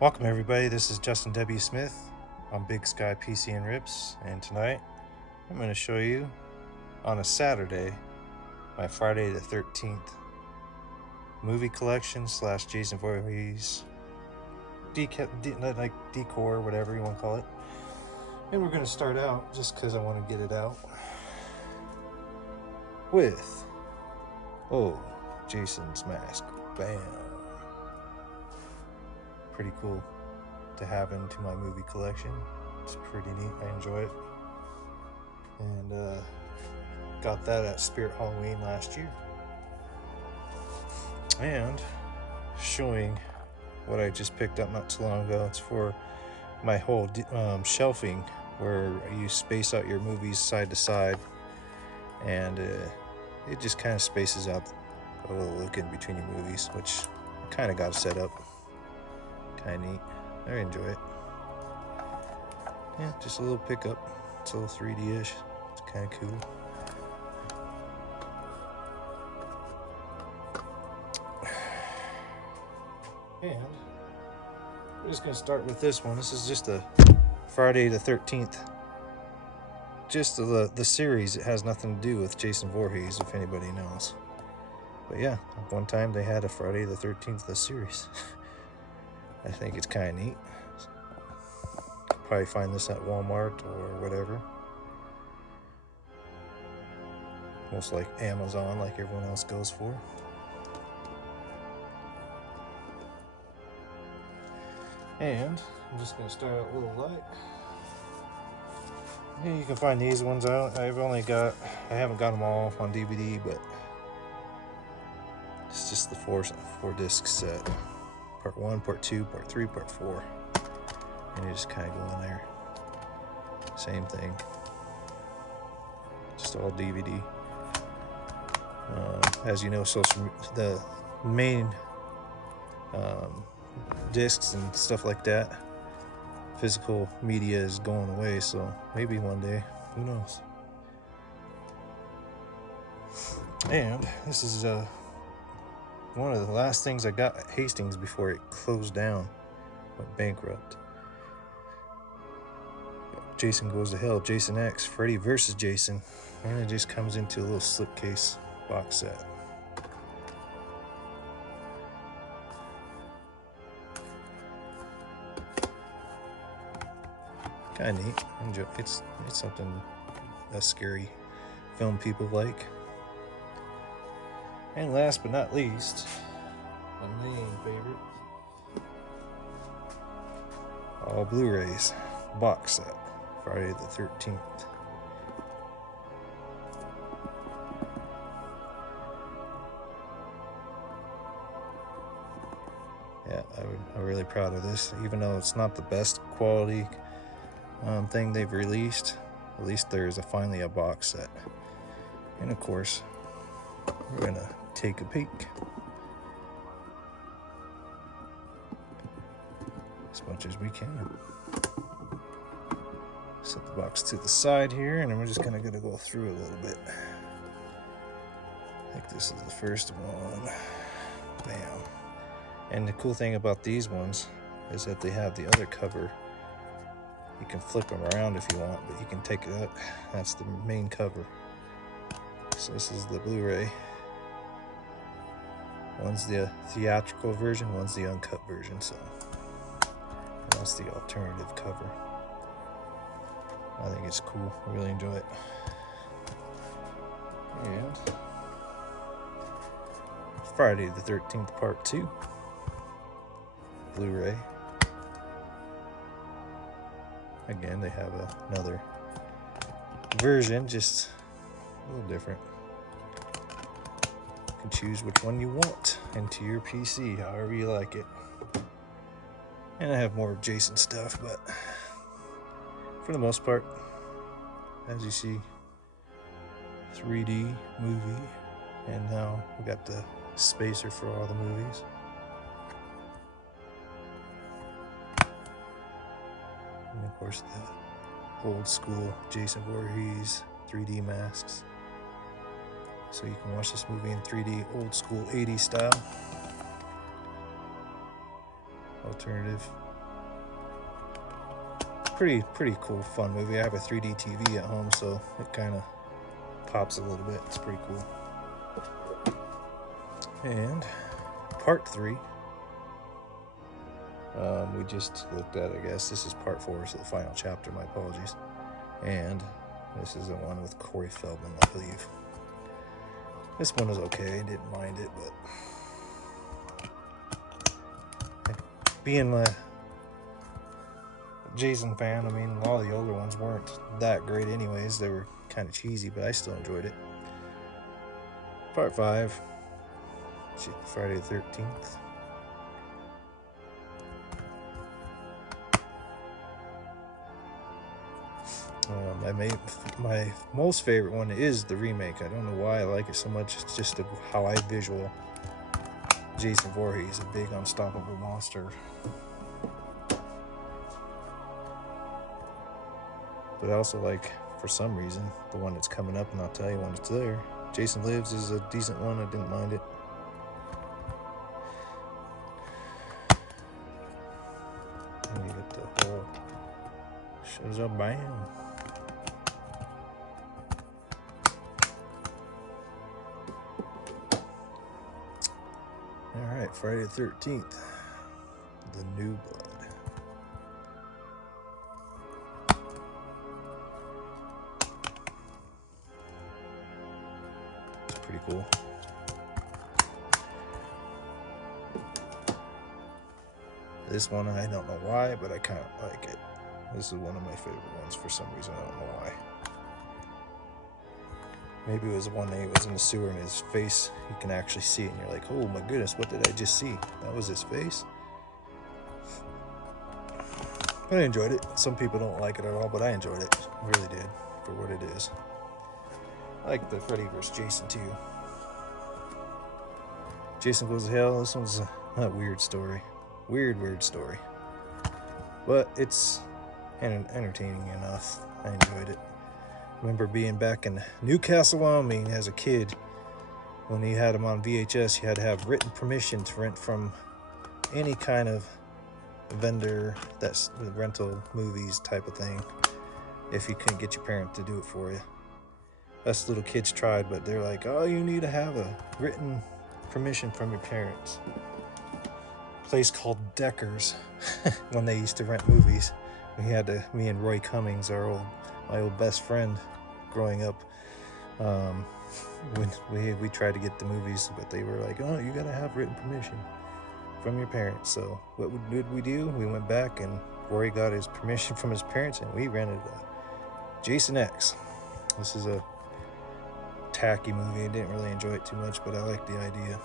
Welcome everybody, this is Justin W. Smith on Big Sky PC and Rips, and tonight I'm going to show you on a Saturday my Friday the 13th movie collection / Jason Voorhees decor, whatever you want to call it. And we're going to start out, just because I want to get it out, with Jason's mask. Bam! Pretty cool to have into my movie collection. It's pretty neat. I enjoy it. And got that at Spirit Halloween last year. And showing what I just picked up not too long ago. It's for my whole shelving, where you space out your movies side to side, and it just kind of spaces out a little look in between your movies, which I kind of got set up. Kind of neat. I enjoy it. Yeah, just a little pickup. It's a little 3D-ish. It's kind of cool. And we're just going to start with this one. This is just a Friday the 13th. Just the series. It has nothing to do with Jason Voorhees, if anybody knows. But yeah, at one time they had a Friday the 13th the series. I think it's kind of neat. Could probably find this at Walmart or whatever. Most like Amazon, like everyone else goes for. And I'm just going to start out a little light. Yeah, you can find these ones out. I haven't got them all on DVD, but it's just the four disc set. Part 1, Part 2, Part 3, Part 4. And you just kind of go in there. Same thing. Just all DVD. As you know, the main discs and stuff like that, physical media is going away, so maybe one day, who knows. And this is one of the last things I got at Hastings before it closed down, went bankrupt. Jason Goes to Hell, Jason X, Freddy vs. Jason, and it just comes into a little slipcase box set. Kind of neat. Enjoy. It's something a scary film people like. And last but not least, my main favorite, all Blu-rays box set, Friday the 13th. Yeah, I'm really proud of this, even though it's not the best quality thing they've released. At least there's finally a box set. And of course, we're gonna take a peek as much as we can. Set the box to the side here, and we're just gonna go through a little bit. I think this is the first one. Bam. And the cool thing about these ones is that they have the other cover. You can flip them around if you want, but you can take it up. That's the main cover. So this is the Blu-ray. One's the theatrical version, one's the uncut version, so that's the alternative cover. I think it's cool. I really enjoy it. And Friday the 13th Part 2 Blu-ray. Again, they have another version, just a little different. You can choose which one you want into your PC, however you like it. And I have more of Jason stuff, but for the most part, as you see, 3D movie, and now we got the spacer for all the movies. And of course the old school Jason Voorhees 3D masks. So you can watch this movie in 3D, old school 80s style. Alternative pretty cool, fun movie. I have a 3D TV at home, so it kind of pops a little bit. It's pretty cool. And part 3. We just looked at it, I guess. This is part 4, so the final chapter. My apologies. And this is the one with Corey Feldman, I believe. This one was okay. I didn't mind it, but being a Jason fan, I mean, a lot of the older ones weren't that great anyways. They were kind of cheesy, but I still enjoyed it. Part 5. Friday the 13th. My most favorite one is the remake. I don't know why I like it so much. It's just how I visual Jason Voorhees, a big unstoppable monster. But I also like, for some reason, the one that's coming up, and I'll tell you when it's there. Jason Lives is a decent one. I didn't mind it. And you get the whole shows up, bam. Alright, Friday the 13th. The New Blood. It's pretty cool. This one, I don't know why, but I kind of like it. This is one of my favorite ones for some reason. I don't know why. Maybe it was one day he was in the sewer and his face, you can actually see it, and you're like, oh my goodness, what did I just see? That was his face? But I enjoyed it. Some people don't like it at all, but I enjoyed it. I really did, for what it is. I like the Freddy vs. Jason too. Jason Goes to Hell, this one's a weird story. Weird story. But it's entertaining enough. I enjoyed it. Remember being back in Newcastle, Wyoming as a kid. When he had them on VHS, you had to have written permission to rent from any kind of vendor that's rental movies type of thing, if you couldn't get your parent to do it for you. Us little kids tried, but they're like, oh, you need to have a written permission from your parents. A place called Decker's when they used to rent movies. We had to, me and Roy Cummings, my old best friend growing up, when we tried to get the movies, but they were like, oh, you gotta have written permission from your parents. So what did we do? We went back and Roy got his permission from his parents, and we rented Jason X. This is a tacky movie. I didn't really enjoy it too much, but I liked the idea.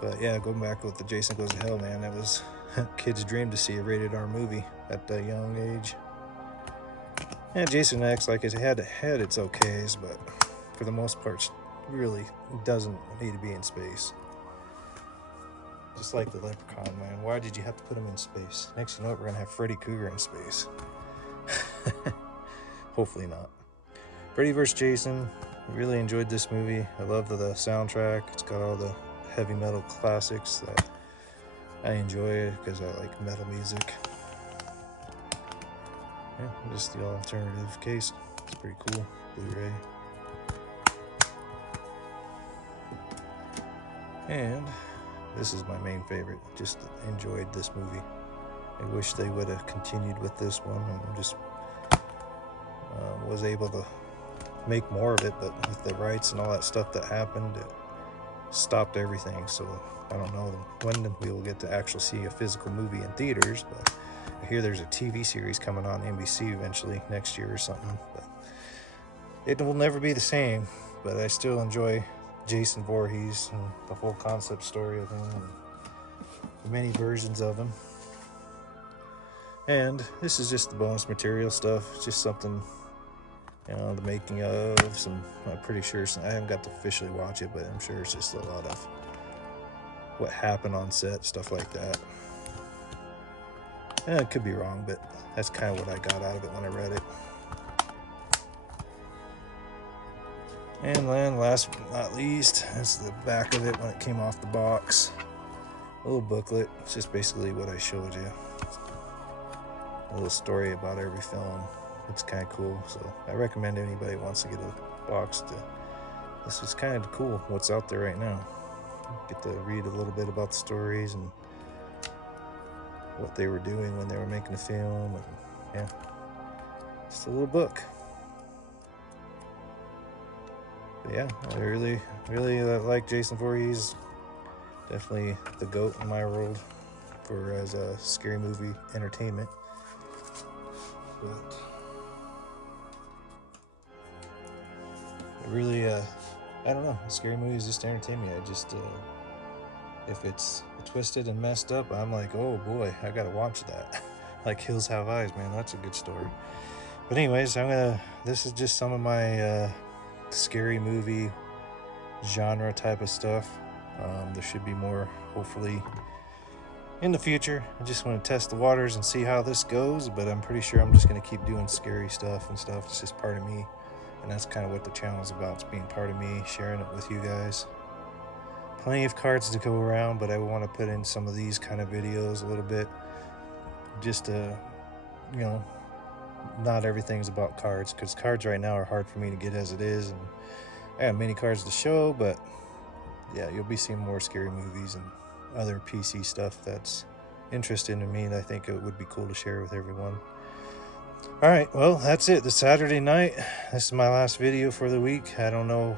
But yeah, going back with the Jason Goes to Hell, man, that was a kid's dream to see a rated R movie at that young age. And Jason X, like I said, had its okays, but for the most part, really doesn't need to be in space. Just like the Leprechaun, man. Why did you have to put him in space? Next, you know what, we're gonna have Freddy Krueger in space. Hopefully not. Freddy vs. Jason, really enjoyed this movie. I love the soundtrack. It's got all the heavy metal classics that I enjoy because I like metal music. Yeah, just the alternative case. It's pretty cool. Blu-ray. And this is my main favorite. Just enjoyed this movie. I wish they would have continued with this one, and just was able to make more of it, but with the rights and all that stuff that happened, it stopped everything. So I don't know when we will get to actually see a physical movie in theaters, but I hear there's a TV series coming on NBC eventually next year or something. But it will never be the same, but I still enjoy Jason Voorhees and the whole concept story of him and the many versions of him. And this is just the bonus material stuff. It's just something, you know, the making of some, I'm pretty sure, I haven't got to officially watch it, but I'm sure it's just a lot of what happened on set, stuff like that. And it could be wrong, but that's kind of what I got out of it when I read it. And then last but not least, that's the back of it when it came off the box. A little booklet. It's just basically what I showed you. a little story about every film. It's kind of cool, so I recommend anybody who wants to get a box to. This is kind of cool what's out there right now. Get to read a little bit about the stories and what they were doing when they were making the film, and yeah, just a little book. But yeah, I really like Jason Voorhees. Definitely the GOAT in my world for as a scary movie entertainment. But it really, I don't know. Scary movies just entertain me. I just, if it's twisted and messed up, I'm like, oh boy, I gotta watch that. Like Hills Have Eyes, man, that's a good story. But anyways, this is just some of my scary movie genre type of stuff. There should be more, hopefully, in the future. I just want to test the waters and see how this goes, but I'm pretty sure I'm just going to keep doing scary stuff and stuff. It's just part of me, and that's kind of what the channel is about. It's being part of me, sharing it with you guys. Plenty of cards to go around, but I want to put in some of these kind of videos a little bit, just to, you know, not everything's about cards, because cards right now are hard for me to get as it is, and I have many cards to show. But yeah, you'll be seeing more scary movies and other PC stuff that's interesting to me, and I think it would be cool to share with everyone. All right, well, that's it. This Saturday night, this is my last video for the week. I don't know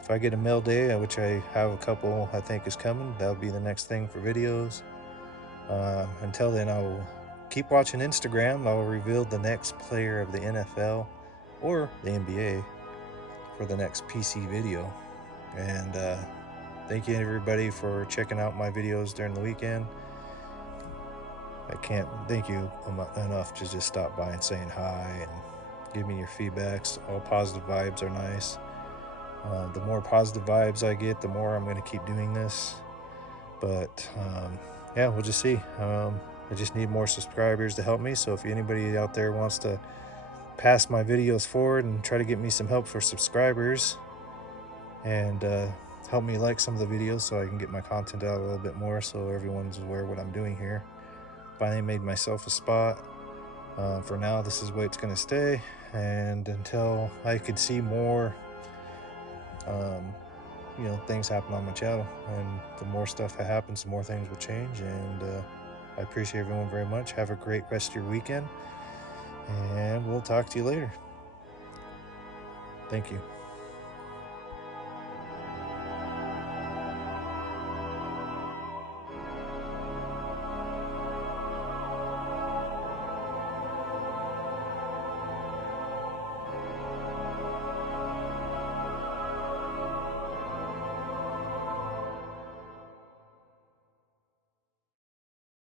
if I get a mail day, which I have a couple I think is coming. That'll be the next thing for videos. Until then, I will keep watching Instagram. I will reveal the next player of the NFL or the NBA for the next PC video. And thank you everybody for checking out my videos during the weekend. I can't thank you enough to just stop by and saying hi and give me your feedbacks. All positive vibes are nice. The more positive vibes I get, the more I'm going to keep doing this. But yeah, we'll just see. I just need more subscribers to help me. So if anybody out there wants to pass my videos forward and try to get me some help for subscribers, and help me like some of the videos so I can get my content out a little bit more, so everyone's aware of what I'm doing here. Finally made myself a spot. For now, this is where it's going to stay, and until I could see more you know, things happen on my channel, and the more stuff that happens, the more things will change. And I appreciate everyone very much. Have a great rest of your weekend, and we'll talk to you later. Thank you.